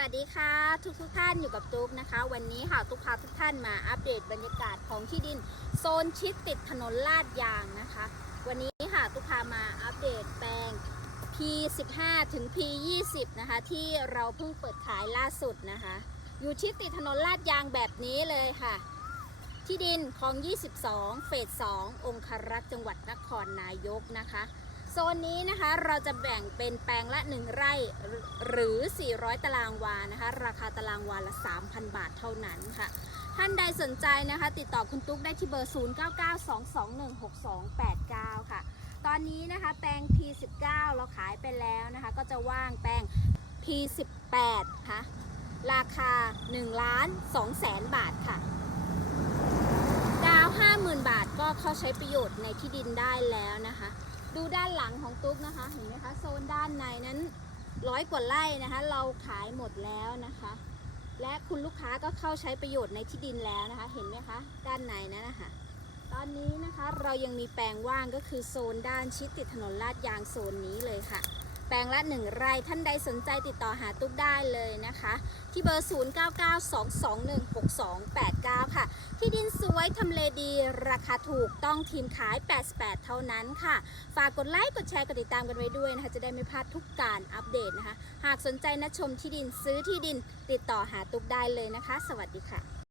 วัสดีค่ะทุกทุกท่านอยู่กับตุ๊กนะคะ วันนี้ค่ะตุ๊กพาทุกท่านมาอัปเดตบรรยากาศของที่ดินโซนชิดติดถนนลาดยางนะคะ วันนี้ค่ะตุ๊กพามาอัปเดตแปลง P15 ถึง P20 นะคะ ที่เราเพิ่งเปิดขายล่าสุดนะคะ อยู่ชิดติดถนนลาดยางแบบนี้เลยค่ะ ที่ดินของ 22 เฟส 2 องคารักษ์จังหวัดนครนายกนะคะ ซนนี้นะคะเราจะแบ่งเป็นแปลงละ 1 ไร่หรือ 400 ตารางวานะคะ ราคาตารางวาละ 3,000 บาทเท่านั้นค่ะ ท่านใดสนใจนะคะ ติดต่อคุณตุ๊กได้ที่เบอร์ 0992216289 ค่ะ ตอนนี้นะคะแปลง P19 เราขายไปแล้วนะคะ ก็จะว่างแปลง P18 ค่ะราคา1ล้าน2แสนบาทค่ะดาว 50,000 บาทก็เข้าใช้ประโยชน์ในที่ดินได้แล้วนะคะ ดูด้านหลังของตุ๊กนะคะ เห็นไหมคะ โซนด้านในนั้นร้อยกว่าไร่นะคะ เราขายหมดแล้วนะคะ และคุณลูกค้าก็เข้าใช้ประโยชน์ในที่ดินแล้วนะคะ เห็นไหมคะ ด้านในนั้นนะคะตอนนี้นะคะเรายังมีแปลงว่างก็คือโซนด้านชิดติดถนนลาดยางโซนนี้เลยค่ะ แปลงละ1ไร่ท่านใดสนใจติดต่อหาตุ๊กได้เลยนะคะ ที่เบอร์ 0992216289ค่ะ ดินสวยทำเลดี ราคาถูกต้องทีมขาย 88 เท่านั้นค่ะ ฝากกดไลค์ กดแชร์ กดติดตามกันไว้ด้วยนะคะ จะได้ไม่พลาดทุกการอัปเดตนะคะ หากสนใจนะชมที่ดินซื้อที่ดินติดต่อหาตุ๊กได้เลยนะคะ สวัสดีค่ะ